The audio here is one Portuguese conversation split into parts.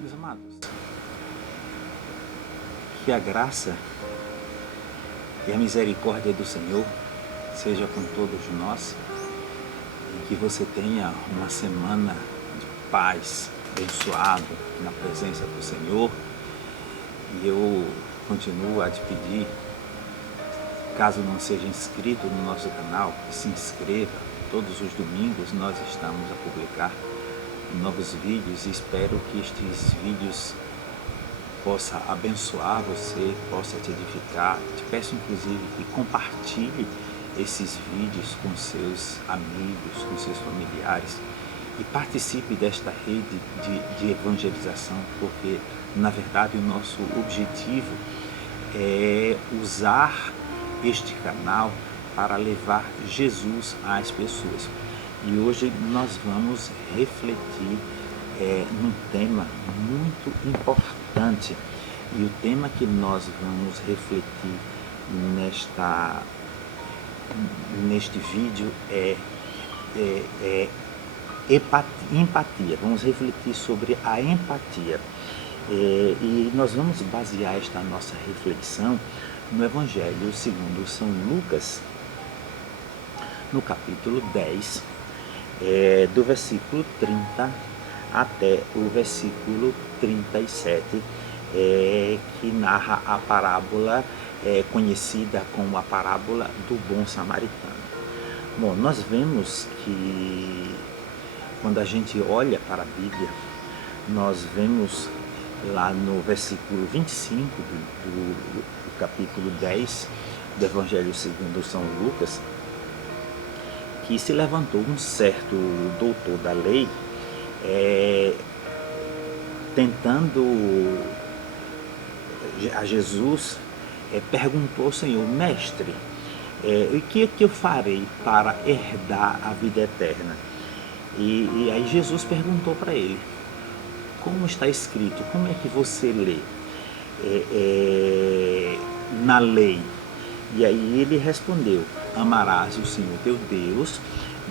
Meus amados, que a graça e a misericórdia do Senhor seja com todos nós e que você tenha uma semana de paz, abençoado na presença do Senhor. E eu continuo a te pedir, caso não seja inscrito no nosso canal, que se inscreva. Todos os domingos nós estamos a publicar novos vídeos e espero que estes vídeos possa abençoar você, possa te edificar. Te peço inclusive que compartilhe esses vídeos com seus amigos, com seus familiares e participe desta rede de evangelização, porque na verdade o nosso objetivo é usar este canal para levar Jesus às pessoas. E hoje nós vamos refletir num tema muito importante. E o tema que nós vamos refletir neste vídeo é empatia. Vamos refletir sobre a empatia. E nós vamos basear esta nossa reflexão no Evangelho segundo São Lucas, no capítulo 10, do versículo 30 até o versículo 37, que narra a parábola conhecida como a parábola do bom samaritano. Bom, nós vemos que quando a gente olha para a Bíblia, nós vemos lá no versículo 25 do capítulo 10 do Evangelho segundo São Lucas, que se levantou um certo doutor da lei, tentando a Jesus, perguntou ao Senhor: mestre, o que é que eu farei para herdar a vida eterna? E aí Jesus perguntou para ele: como está escrito, como é que você lê na lei? E aí ele respondeu: amarás o Senhor teu Deus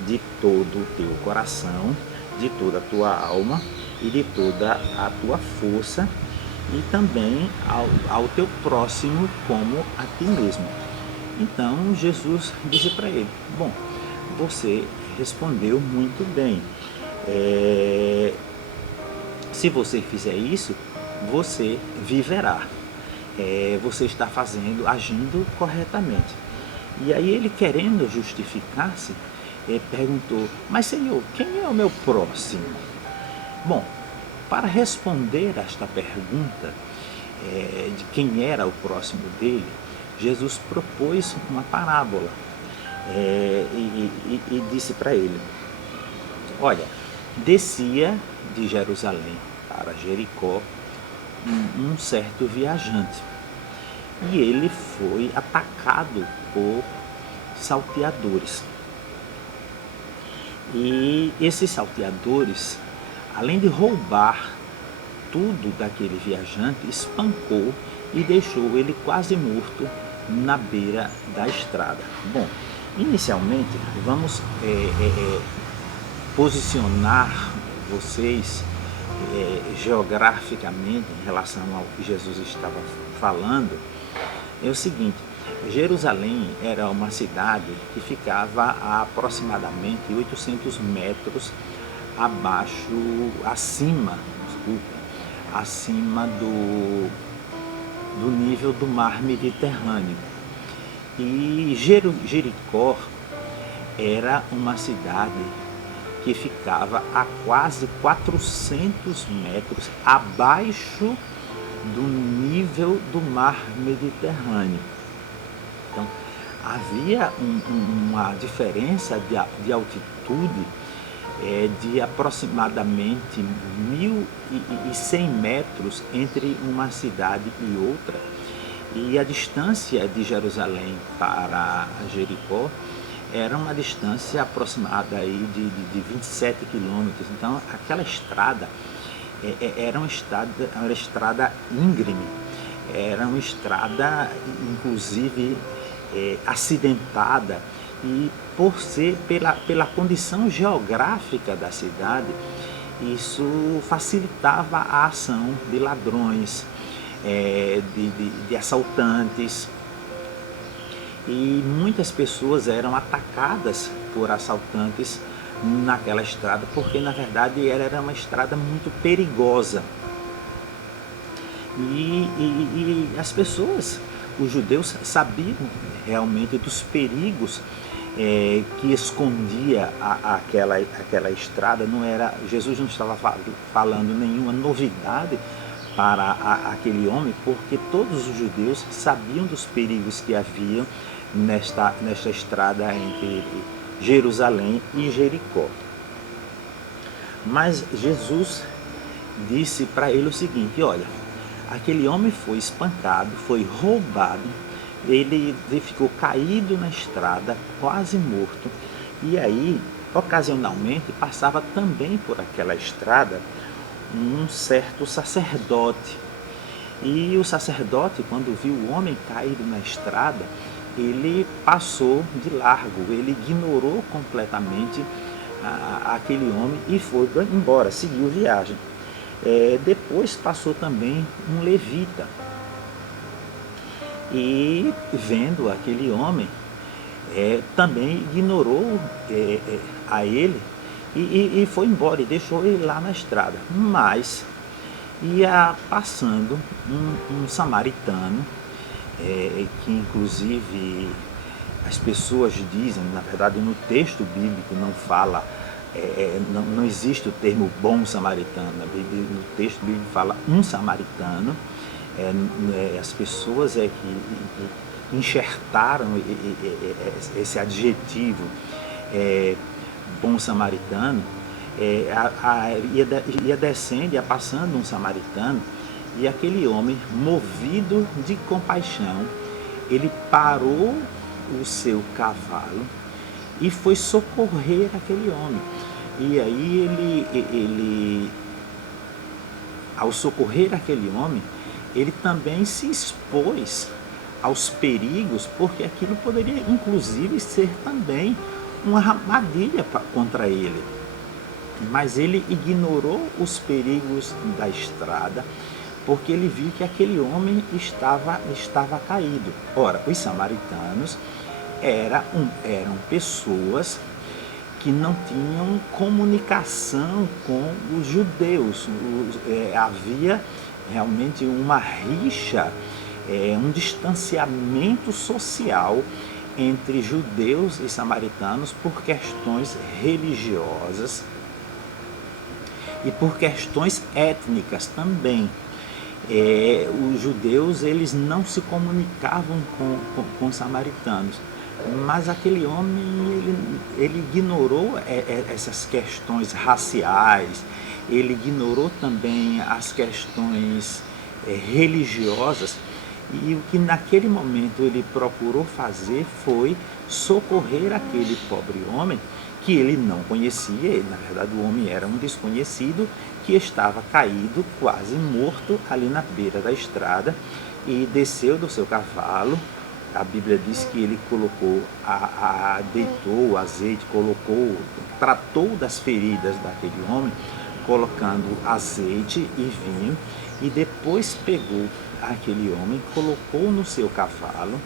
de todo o teu coração, de toda a tua alma e de toda a tua força, e também ao teu próximo como a ti mesmo. Então Jesus disse para ele: bom, você respondeu muito bem. Se você fizer isso, você viverá. Você está agindo corretamente. E aí ele, querendo justificar-se, perguntou: mas Senhor, quem é o meu próximo? Bom, para responder a esta pergunta de quem era o próximo dele, Jesus propôs uma parábola e disse para ele: olha, descia de Jerusalém para Jericó um certo viajante, e ele foi atacado por salteadores. E esses salteadores, além de roubar tudo daquele viajante, espancou e deixou ele quase morto na beira da estrada. Bom, inicialmente vamos posicionar vocês geograficamente em relação ao que Jesus estava falando. É o seguinte: Jerusalém era uma cidade que ficava a aproximadamente 800 metros acima do nível do mar Mediterrâneo. E Jericó era uma cidade que ficava a quase 400 metros abaixo do nível do mar Mediterrâneo. Então, havia uma diferença de altitude de aproximadamente 1.100 metros entre uma cidade e outra. E a distância de Jerusalém para Jericó era uma distância aproximada aí de 27 quilômetros. Então, aquela estrada era uma estrada íngreme, era uma estrada, inclusive, acidentada, e pela condição geográfica da cidade, isso facilitava a ação de ladrões, de assaltantes, e muitas pessoas eram atacadas por assaltantes naquela estrada, porque na verdade ela era uma estrada muito perigosa. E as pessoas, os judeus, sabiam realmente dos perigos que escondia aquela estrada. Não era, Jesus não estava falando nenhuma novidade para aquele homem, porque todos os judeus sabiam dos perigos que haviam nesta estrada entre Jerusalém e Jericó. Mas Jesus disse para ele o seguinte: olha, aquele homem foi espancado, foi roubado, ele ficou caído na estrada, quase morto. E aí, ocasionalmente, passava também por aquela estrada um certo sacerdote. E o sacerdote, quando viu o homem caído na estrada, ele passou de largo, ele ignorou completamente aquele homem e foi embora, seguiu viagem. Depois passou também um levita, e vendo aquele homem, também ignorou a ele e foi embora e deixou ele lá na estrada. Mas ia passando um samaritano, que inclusive as pessoas dizem, na verdade no texto bíblico não fala, não existe o termo bom samaritano. No texto bíblico fala um samaritano. As pessoas que enxertaram esse adjetivo bom samaritano. Ia descendo, ia passando um samaritano, e aquele homem, movido de compaixão, ele parou o seu cavalo e foi socorrer aquele homem. E aí ele ao socorrer aquele homem, ele também se expôs aos perigos, porque aquilo poderia inclusive ser também uma armadilha contra ele. Mas ele ignorou os perigos da estrada, porque ele viu que aquele homem estava caído. Ora, os samaritanos eram pessoas que não tinham comunicação com os judeus. Havia realmente uma rixa, um distanciamento social entre judeus e samaritanos por questões religiosas e por questões étnicas também. Os judeus, eles não se comunicavam com os samaritanos, mas aquele homem, ele ignorou essas questões raciais, ele ignorou também as questões religiosas, e o que naquele momento ele procurou fazer foi socorrer aquele pobre homem que ele não conhecia. Na verdade, o homem era um desconhecido que estava caído, quase morto, ali na beira da estrada, e desceu do seu cavalo. A Bíblia diz que ele colocou, deitou o azeite, tratou das feridas daquele homem, colocando azeite e vinho, e depois pegou aquele homem, colocou no seu cavalo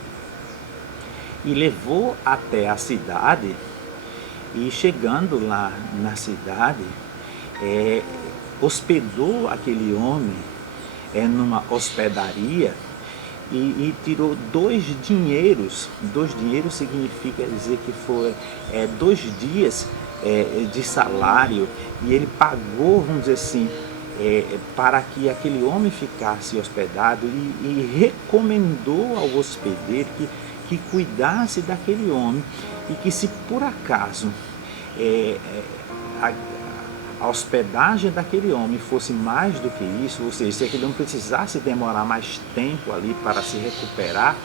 e levou até a cidade. E chegando lá na cidade, hospedou aquele homem numa hospedaria, e tirou 2 dinheiros. 2 dinheiros significa dizer que foi 2 dias de salário, e ele pagou, vamos dizer assim, para que aquele homem ficasse hospedado, e recomendou ao hospedeiro que cuidasse daquele homem, e que se por acaso a hospedagem daquele homem fosse mais do que isso, ou seja, se aquele homem precisasse demorar mais tempo ali para se recuperar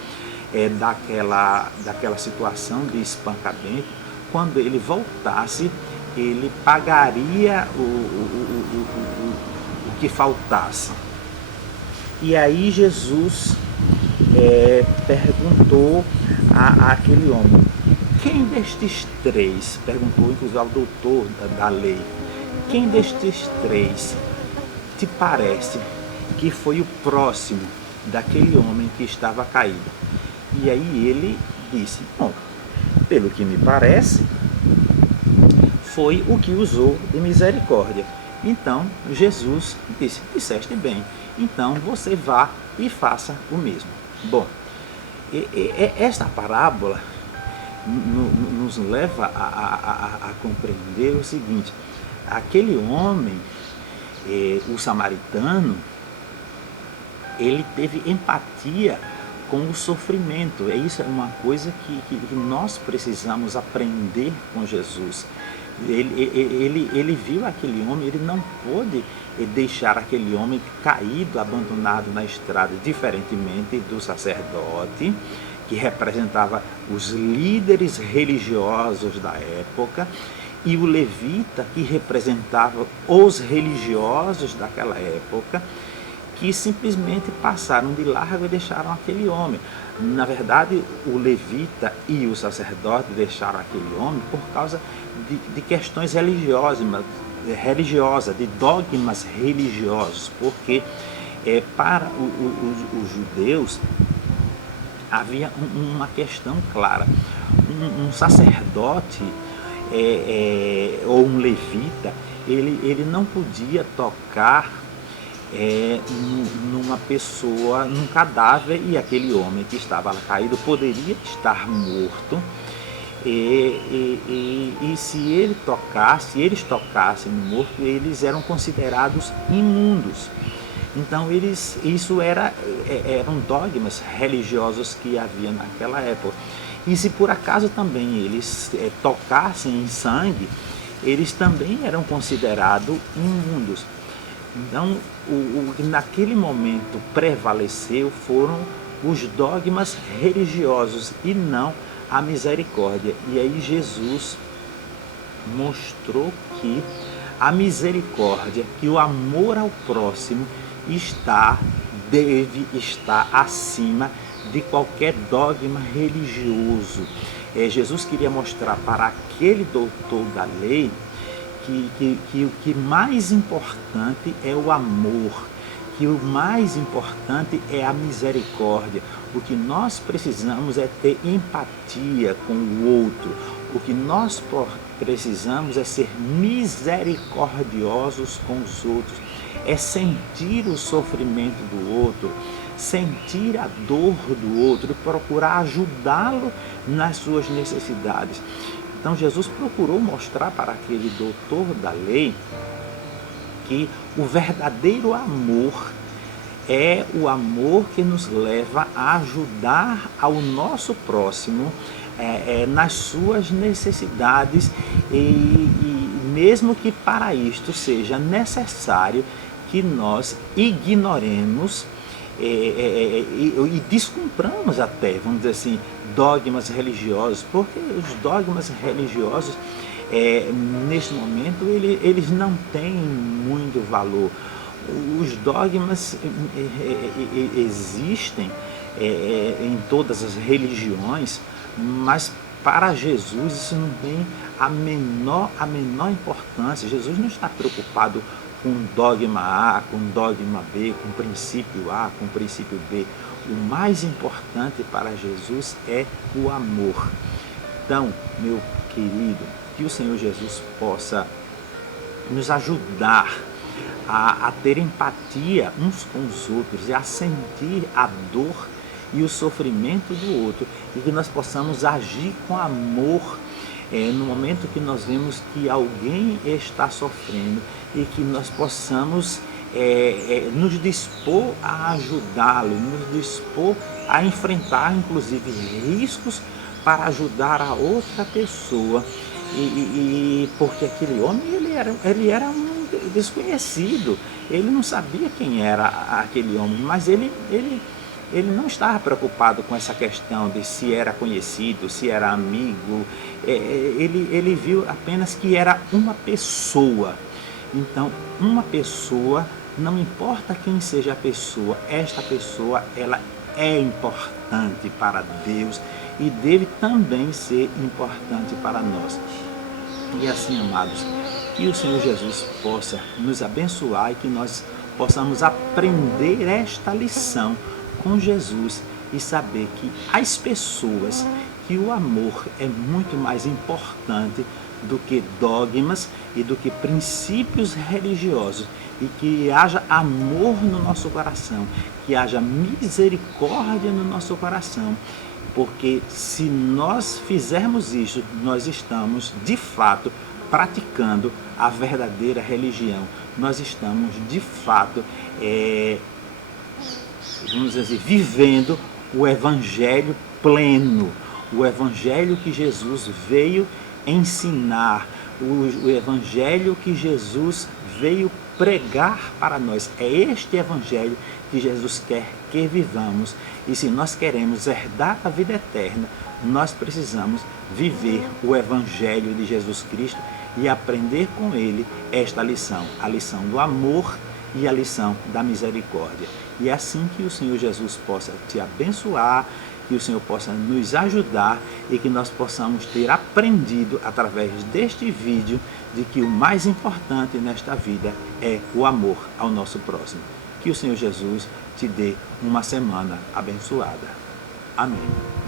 daquela situação de espancamento, quando ele voltasse, ele pagaria o que faltasse. E aí Jesus perguntou àquele homem: quem destes 3, perguntou inclusive ao doutor da lei, quem destes três te parece que foi o próximo daquele homem que estava caído? E aí ele disse, bom, pelo que me parece, foi o que usou de misericórdia. Então Jesus disse, disseste bem, então você vá e faça o mesmo. Bom, esta parábola nos leva a compreender o seguinte, aquele homem, o samaritano, ele teve empatia com o sofrimento. Isso é uma coisa que nós precisamos aprender com Jesus. Ele viu aquele homem, ele não pôde deixar aquele homem caído, abandonado na estrada, diferentemente do sacerdote, que representava os líderes religiosos da época, e o levita, que representava os religiosos daquela época, que simplesmente passaram de largo e deixaram aquele homem. Na verdade, o levita e o sacerdote deixaram aquele homem por causa de questões religiosas, de dogmas religiosos, porque para os judeus havia uma questão clara. Um sacerdote ou um levita, ele não podia tocar numa pessoa, num cadáver, e aquele homem que estava lá caído poderia estar morto, e se eles tocassem no morto, eles eram considerados imundos. Então isso eram dogmas religiosos que havia naquela época. E se por acaso também eles tocassem em sangue, eles também eram considerados imundos. Então, o que naquele momento prevaleceu foram os dogmas religiosos e não a misericórdia. E aí Jesus mostrou que a misericórdia, que o amor ao próximo deve estar acima de qualquer dogma religioso. Jesus queria mostrar para aquele doutor da lei que o que mais importante é o amor, que o mais importante é a misericórdia. O que nós precisamos é ter empatia com o outro. O que nós precisamos é ser misericordiosos com os outros, é sentir o sofrimento do outro, sentir a dor do outro e procurar ajudá-lo nas suas necessidades. Então Jesus procurou mostrar para aquele doutor da lei que o verdadeiro amor é o amor que nos leva a ajudar ao nosso próximo nas suas necessidades, e mesmo que para isto seja necessário que nós ignoremos e descumpramos até, vamos dizer assim, dogmas religiosos, porque os dogmas religiosos, neste momento, eles não têm muito valor. Os dogmas existem em todas as religiões, mas para Jesus isso não tem a menor importância. Jesus não está preocupado com dogma A, com dogma B, com princípio A, com princípio B. O mais importante para Jesus é o amor. Então, meu querido, que o Senhor Jesus possa nos ajudar a ter empatia uns com os outros e a sentir a dor e o sofrimento do outro, e que nós possamos agir com amor no momento que nós vemos que alguém está sofrendo, e que nós possamos nos dispor a ajudá-lo, nos dispor a enfrentar inclusive riscos para ajudar a outra pessoa, porque aquele homem ele era um desconhecido, ele não sabia quem era aquele homem, mas ele não estava preocupado com essa questão de se era conhecido, se era amigo. Ele viu apenas que era uma pessoa. Então, uma pessoa, não importa quem seja a pessoa, esta pessoa ela é importante para Deus e deve também ser importante para nós. E assim, amados, Que o Senhor Jesus possa nos abençoar e que nós possamos aprender esta lição com Jesus e saber que as pessoas, que o amor é muito mais importante do que dogmas e do que princípios religiosos, e que haja amor no nosso coração, que haja misericórdia no nosso coração, porque se nós fizermos isso, nós estamos de fato praticando a verdadeira religião. Nós estamos de fato, vamos dizer, vivendo o evangelho pleno, o evangelho que Jesus veio ensinar, o evangelho que Jesus veio pregar para nós. É este evangelho que Jesus quer que vivamos. E se nós queremos herdar a vida eterna, nós precisamos viver o evangelho de Jesus Cristo e aprender com ele esta lição, a lição do amor e a lição da misericórdia. E é assim que o Senhor Jesus possa te abençoar, que o Senhor possa nos ajudar e que nós possamos ter aprendido através deste vídeo de que o mais importante nesta vida é o amor ao nosso próximo. Que o Senhor Jesus te dê uma semana abençoada. Amém.